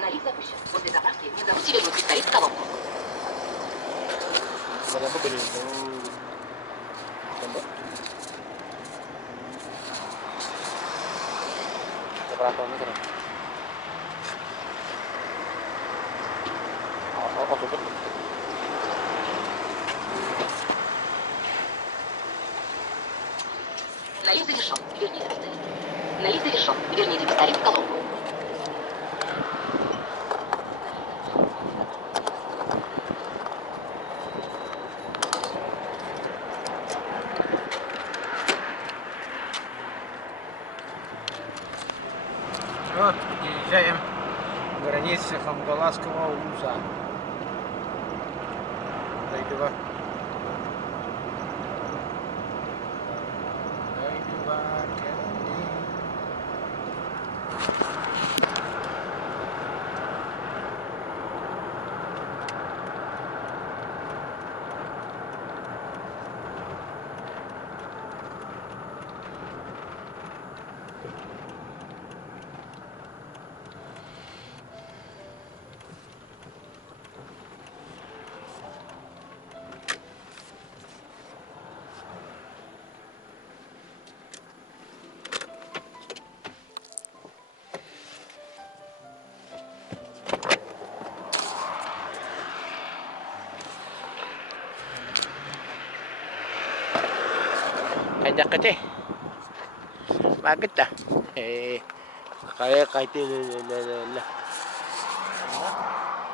На лифт запущен. Возле заправки не забудьте вернуть пистолет в колонку. Налив завершен. Верните пистолет. Налив завершен. Верните пистолет в колонку. Вот, подъезжаем к границе Хамгаласского улуса. Дайдыва. Kajak ka Bakit ah? Kaya kahit la.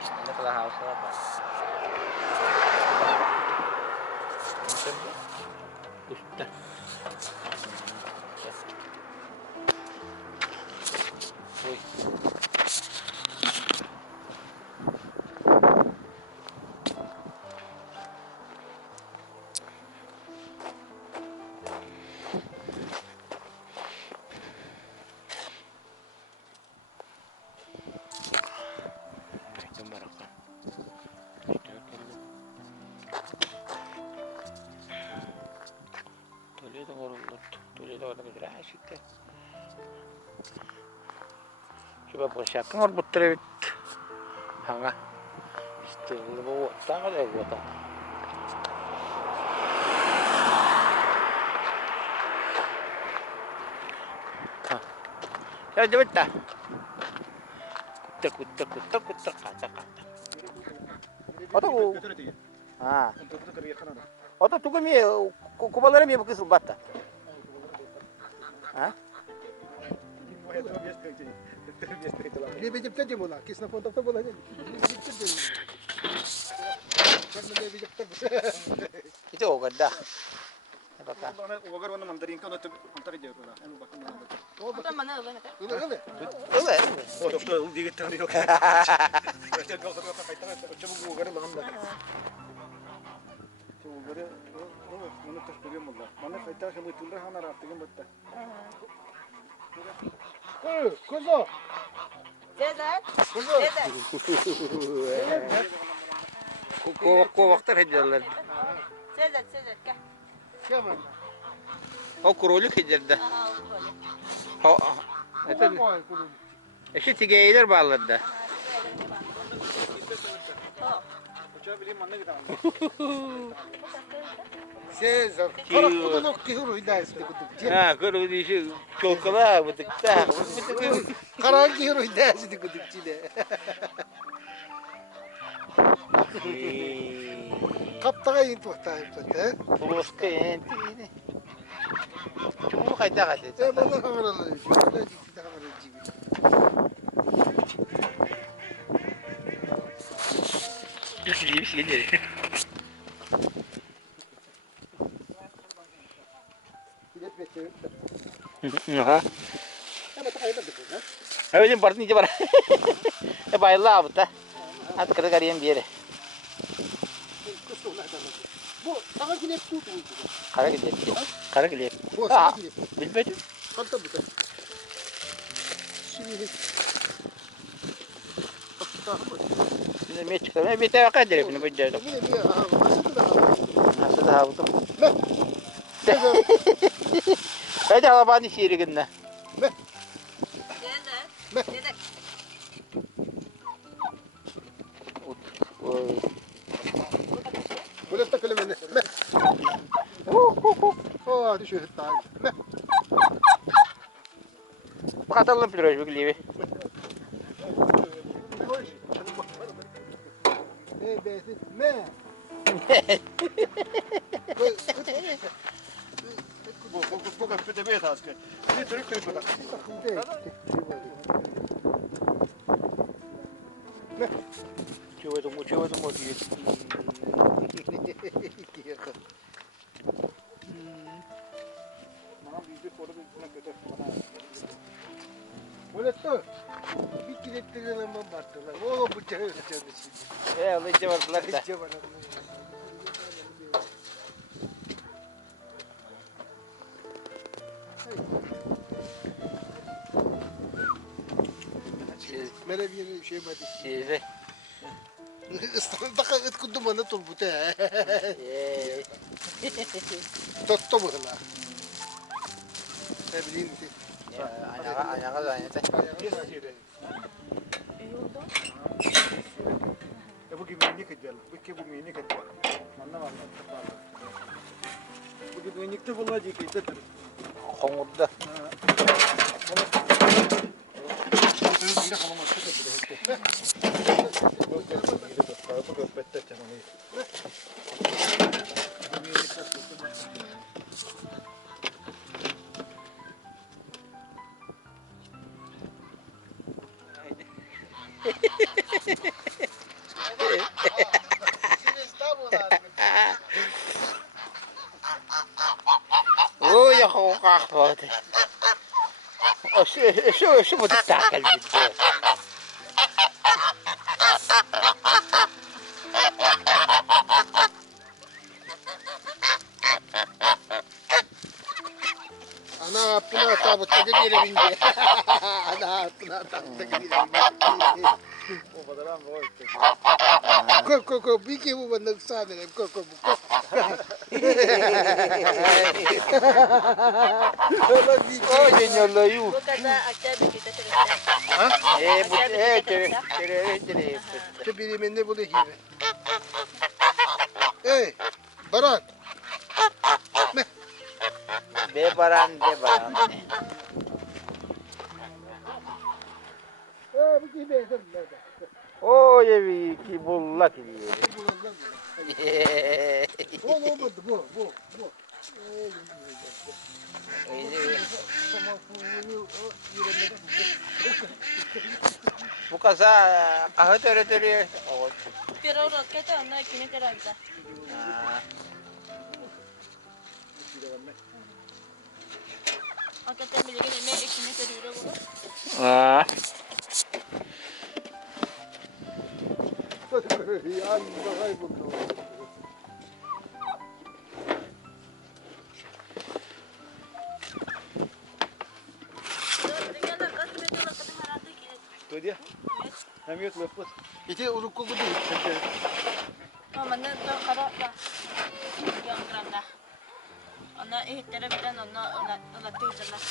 Ano pala house na ba? Gusta. Uy. Coba persiapkan harus betul hangat. Istilah bawa tangan deh gua tahu. Ya jawab dah. Kutak kata. Atau Atau tuh kami kubalarnya mi begitu bata. Не видим тяги мула, кисна фонта то была не. Itu ogat dah. Apakah? Ogar wana mandarin kan itu antara jauh lah. Anu bahkan mana. Oh, betul mana kan? Udah kan? Oh, dokter di kita ni. Macam dokter apa kaitan coba ogar mana lah. Coba ogar mana terus pergi mula. Mana kaitan sama itu lah hana rafting betul. Kuzo. Cezar. Ko waktu hejalan. Cezar kah? Kemal. O kuruluk hejalda. Ha. Itu. Eşi tigeyler bağladı. Uçağı bileyim anne gidelim. Cezar. Karakolu kihuru hidayet kutub. Ha, kuru di şu çokala bıtıkta. Karan kihuru hidayet kutub çile. Kaptaga yint vaktayım zaten. Buluska enti. Çubuğu kayda kayda. Bana kameralar yapıyor. Ne ciddi kamera gibi. Bir şey geliyor. Aha. Öyle parti niye var? Bayıla abi ta. At kadar kariyem bir yere. Bu sana gidip tut. Kara gidiyor. Kara gidiyor. Bu sana gidip. Bilmedim. Kalta bu. Şimdi. Şimdi mi çıktı? Bir tane kadar yapını bıcağı. Yine bir nasıl da Nasıl daha bu? Hadi hava bani şiiri günde. Cezar. hadi şöyle daha. Katalım piroş bu gibi. Me. Bu köpüte bir taske. Bir tür köpüte. Çuvadım diyor. Bana bir koru bir kötü bana. Böyle to. Bir kilometre lan battılar. O bıçağı öldürdü şimdi. Alıcı var bırak da. Bıçağı bana. Mere bir şey var. Size. İstanbul'da et kudum bana turbuta. Totto bu la. Ne bileyim ki. Ayağa da aynı. Bu gibi minik ediyor. Bu gibi minik ediyor. Anlamadım. Bu gibi minik de bulacak işte. Komutda. Ой, я хохот. Що буде так альбідо? Ana puna tabutta geliyor bindi. Ana puna tabutta geliyor bindi. O kadar ama o işte. Ko bir ki bu bana sadece ko. Oye, no lo yu. Ha? Tere. Şu birimin ne bu da gibi. Hey, Barat. De baran. Bu gibi Oye, ki bulla ki. olmadı bu. Bu kasa kahve tere. Pero roqueta no hay quien te la vida. Acá te me llegue me ekine te yürü bunu. Ya bakay bu. Tuh dia. Kami ut lepas. Itu uruk ko gudi. Oh, mana tuh karo lah. Yang keren lah. Ana tera bitan ana ona tuh jelas.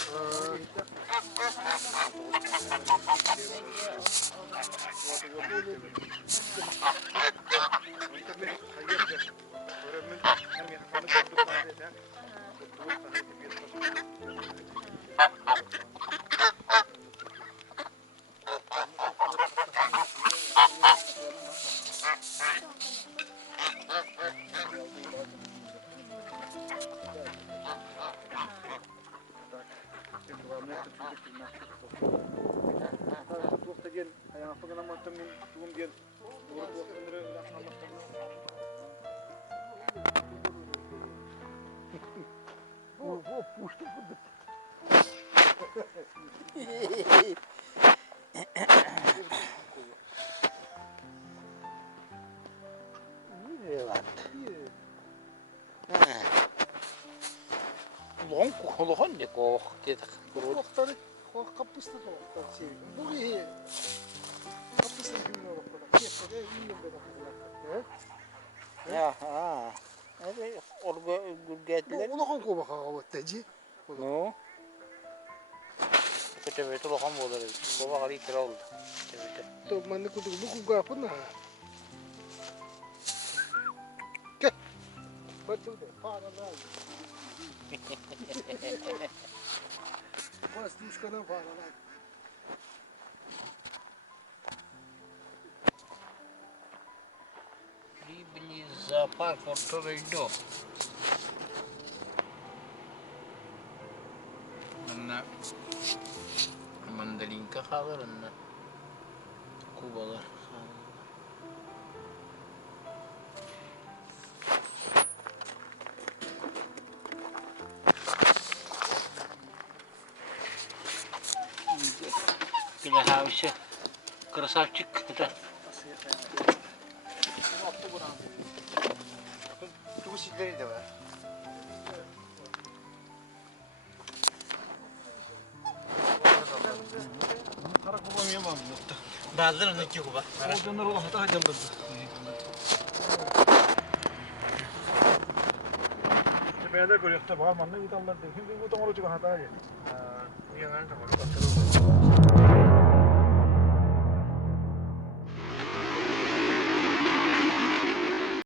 Bon, kulağın ne koh dedik. Kulakları kapısı da şey. Bu iyi. Kapısı bilmiyorum kadar. Kefede iyi böyle. Ya ha. Evet, orga gurgetler. Kulağın ko baka teci. No. Kötü kulağın olur. Baba kali kral. To manne kudu bu gapın ha. Ke. Batu de para la. Pastuşkadan paralar. Beli zoopark Porto-Rico. Karena Mandalika kalır na kubalar. Bila havası красавчик это. 누구시들이 돼 봐. Kara kubam yemem yoktu. Bazıları ne ki kuba? O döner olan hata hacamladı. Tepede koyuyor. Tabi aman ne vitallar değil. Şimdi bu tam oraya hata ya. Jangan sama